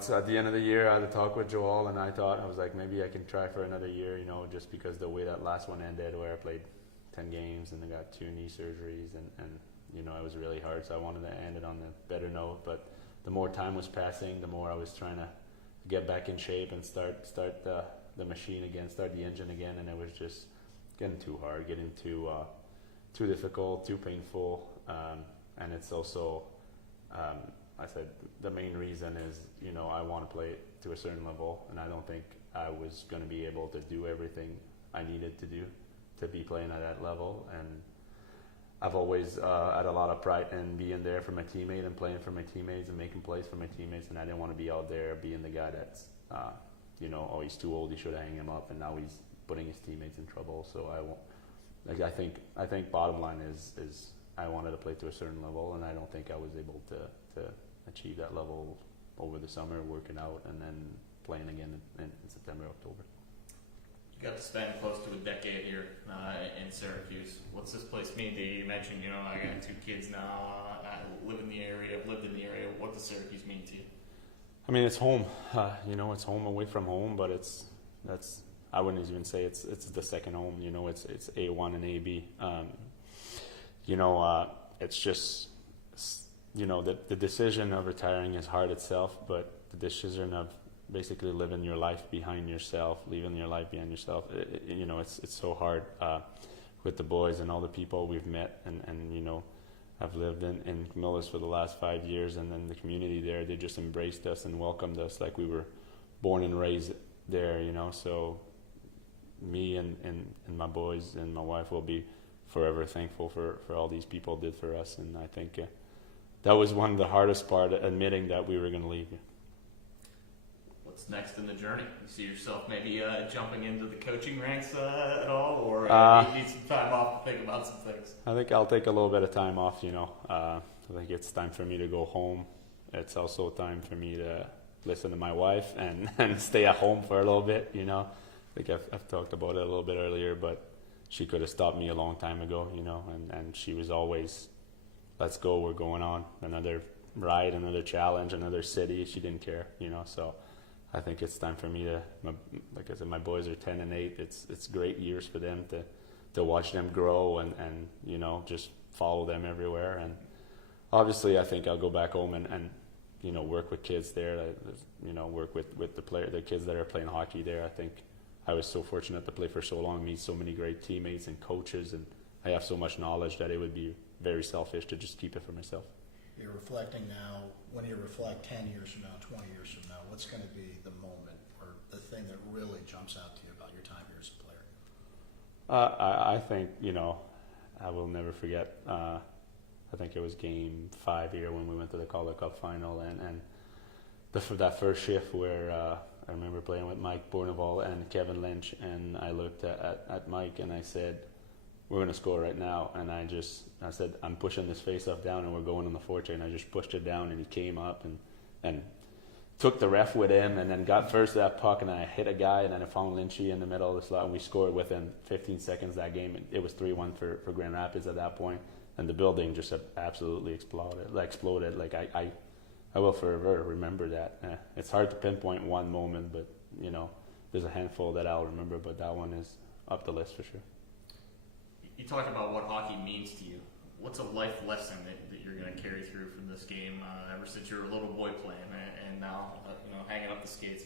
it's at the end of the year. I had a talk with Joel, and I was like, maybe I can try for another year. Just because the way that last one ended, where I played 10 games and I got 2 knee surgeries, and it was really hard. So I wanted to end it on a better note. But the more time was passing, the more I was trying to get back in shape and start the machine again, start the engine again, and it was just getting too hard, getting too difficult, too painful, and it's also. I said the main reason is, I want to play to a certain level, and I don't think I was going to be able to do everything I needed to do to be playing at that level. And I've always had a lot of pride in being there for my teammate and playing for my teammates and making plays for my teammates, and I didn't want to be out there being the guy that's, oh, he's too old, he should hang him up, and now he's putting his teammates in trouble. So I think bottom line is I wanted to play to a certain level, and I don't think I was able to achieve that level over the summer, working out and then playing again in September, October. You got to spend close to a decade here in Syracuse. What's this place mean to you? You mentioned, I got 2 kids now. I live in the area. I've lived in the area. What does Syracuse mean to you? I mean, it's home. It's home away from home, but I wouldn't even say it's the second home. It's A1 and AB. It's just. The decision of retiring is hard itself, but the decision of basically living your life behind yourself, leaving your life behind yourself, it's so hard with the boys and all the people we've met, and I've lived in Camillus for the last 5 years, and then the community there, they just embraced us and welcomed us like we were born and raised there, so me and my boys and my wife will be forever thankful for all these people did for us, and I think that was one of the hardest part, admitting that we were going to leave. What's next in the journey? You see yourself maybe jumping into the coaching ranks at all, or you need some time off to think about some things? I think I'll take a little bit of time off, I think it's time for me to go home. It's also time for me to listen to my wife and stay at home for a little bit, I think I've talked about it a little bit earlier, but she could have stopped me a long time ago, and she was always, let's go, we're going on another ride, another challenge, another city. She didn't care, so I think it's time for me to, like I said, my boys are 10 and 8. It's great years for them to watch them grow and just follow them everywhere. And obviously I think I'll go back home and work with kids there, work with the kids that are playing hockey there. I think I was so fortunate to play for so long, meet so many great teammates and coaches, and I have so much knowledge that it would be very selfish to just keep it for myself. You're reflecting now. When you reflect 10 years from now, 20 years from now, what's going to be the moment or the thing that really jumps out to you about your time here as a player? I think, I will never forget. I think it was game 5 here when we went to the Calder Cup final, and that first shift where I remember playing with Mike Bourneval and Kevin Lynch, and I looked at Mike and I said, we're going to score right now. And I said, I'm pushing this face-off down and we're going on the forecheck. And I just pushed it down and he came up and took the ref with him and then got first that puck, and I hit a guy and then I found Lynchy in the middle of the slot and we scored within 15 seconds that game. It was 3-1 for Grand Rapids at that point, and the building just absolutely exploded. Like I will forever remember that. It's hard to pinpoint one moment, but there's a handful that I'll remember, but that one is up the list for sure. You talked about what hockey means to you. What's a life lesson that you're going to carry through from this game ever since you were a little boy playing and now hanging up the skates?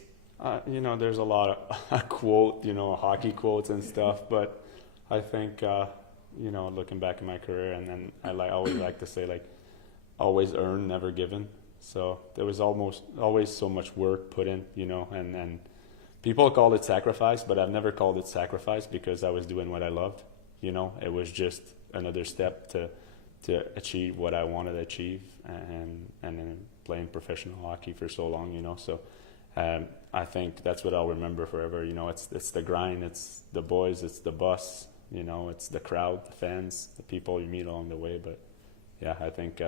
There's a lot of hockey quotes and stuff, but I think looking back in my career, and then I always like to say, like, always earn, never given. So there was always so much work put in, and people call it sacrifice, but I've never called it sacrifice because I was doing what I loved. It was just another step to achieve what I wanted to achieve, and then playing professional hockey for so long, So I think that's what I'll remember forever. It's the grind, it's the boys, it's the bus, it's the crowd, the fans, the people you meet along the way. But yeah, I think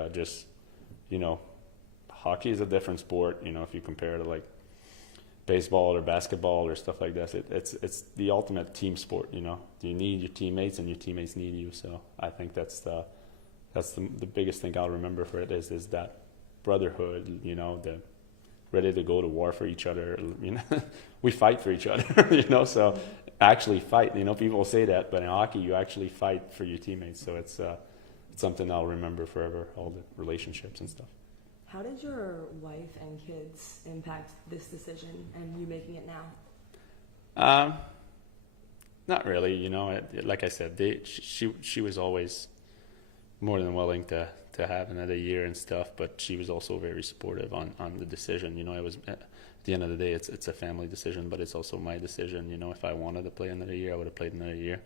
hockey is a different sport. If you compare it to like baseball or basketball or stuff like that, it's the ultimate team sport. You need your teammates and your teammates need you. So I think that's the biggest thing I'll remember for it is that brotherhood, the ready to go to war for each other. You know, we fight for each other. You know, so actually fight. You know, people say that, but in hockey, you actually fight for your teammates. So it's something I'll remember forever. All the relationships and stuff. How did your wife and kids impact this decision and you making it now? Not really. You know, like I said, she was always more than willing to have another year and stuff, but she was also very supportive on the decision. You know, it was at the end of the day, it's a family decision, but it's also my decision. You know, if I wanted to play another year, I would have played another year.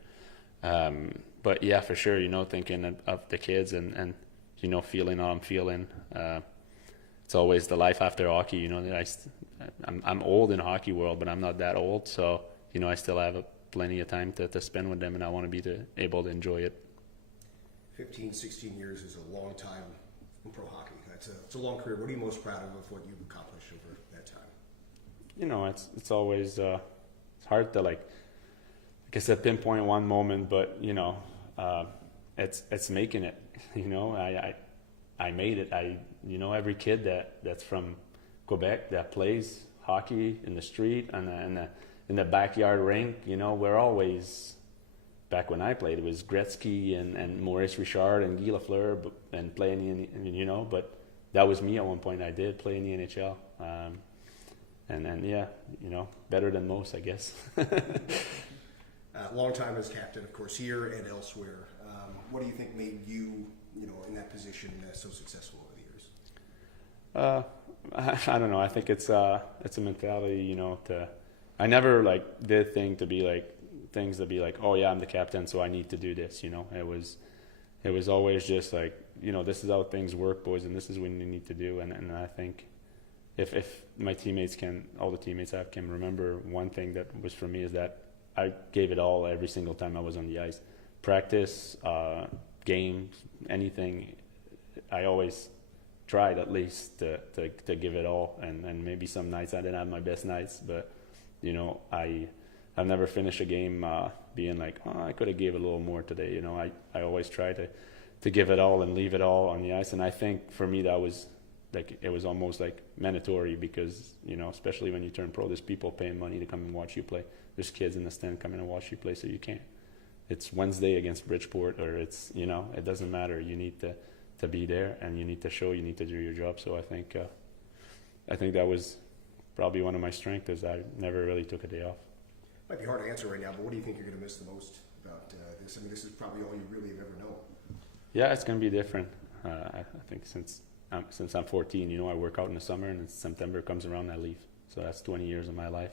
But yeah, for sure, you know, thinking of the kids and you know, feeling how I'm feeling. It's always the life after hockey. You know, that I'm old in the hockey world, but I'm not that old, so you know, I still have plenty of time to spend with them, and I want to be able to enjoy it. 15, 16 years is a long time in pro hockey. It's a long career. What are you most proud of what you've accomplished over that time? You know, it's always it's hard to like I said, pinpoint one moment, but you know, it's making it. You know, I made it. You know, every kid that's from Quebec that plays hockey in the street and in the backyard rink, you know, we're always. Back when I played, it was Gretzky and Maurice Richard and Guy Lafleur and playing in, you know, but that was me at one point. I did play in the NHL. And yeah, you know, better than most, I guess. Long time as captain, of course, here and elsewhere. What do you think made you, you know, in that position so successful over the years? I don't know. I think it's a mentality, you know, I never like did things to be like, oh yeah, I'm the captain, so I need to do this. You know, it was always just like, you know, this is how things work, boys, and this is what you need to do. And I think if my teammates all the teammates I have can remember one thing that was for me is that I gave it all every single time I was on the ice. Practice, games, anything, I always tried at least to give it all. And maybe some nights I didn't have my best nights, but you know, I've never finished a game being like, oh, I could have gave a little more today. You know, I always try to give it all and leave it all on the ice. And I think for me that was like, it was almost like mandatory because, you know, especially when you turn pro, there's people paying money to come and watch you play. There's kids in the stand coming and watch you play, so you can't. It's Wednesday against Bridgeport, or it's, you know, it doesn't matter. You need to be there, and you need to show, you need to do your job. So I think that was probably one of my strengths is I never really took a day off. Might be hard to answer right now, but what do you think you're going to miss the most about this? I mean, this is probably all you really have ever known. Yeah, it's going to be different. I think since I'm 14, you know, I work out in the summer, and in September comes around, I leave. So that's 20 years of my life.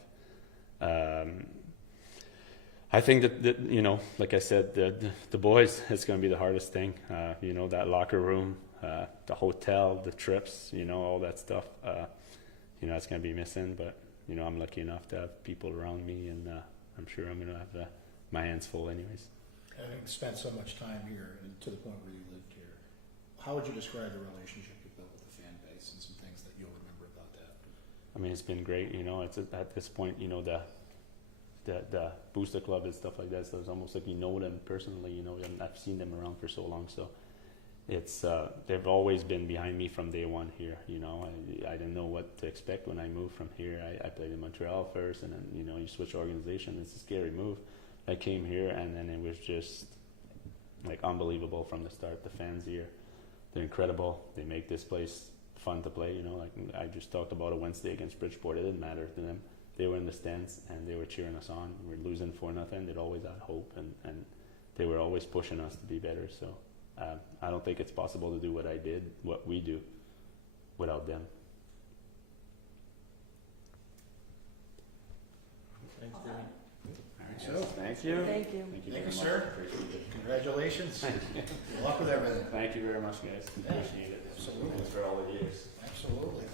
I think that you know, like I said, the boys, it's going to be the hardest thing. You know, that locker room, the hotel, the trips, you know, all that stuff. You know, it's going to be missing, but you know, I'm lucky enough to have people around me, and I'm sure I'm going to have my hands full anyways. Having spent so much time here and to the point where you lived here, how would you describe the relationship you built with the fan base and some things that you'll remember about that? I mean, it's been great. You know, it's at this point, you know, the booster club and stuff like that. So it's almost like you know them personally. You know, and I've seen them around for so long. So it's they've always been behind me from day one here. You know, I didn't know what to expect when I moved from here. I played in Montreal first, and then you know, you switch organization. It's a scary move. I came here, and then it was just like unbelievable from the start. The fans here, they're incredible. They make this place fun to play. You know, like I just talked about a Wednesday against Bridgeport. It didn't matter to them. They were in the stands and they were cheering us on. We were losing 4-0. They'd always had hope, and they were always pushing us to be better. So I don't think it's possible to do what I did, what we do, without them. Thanks, Jimmy. So, Thank you. Thank you. Thank you, Thank you, very sir. much. Appreciate it. Congratulations. Good luck with everything. Thank you very much, guys. Yeah. Appreciate it. Absolutely. Thanks for all the years. Absolutely.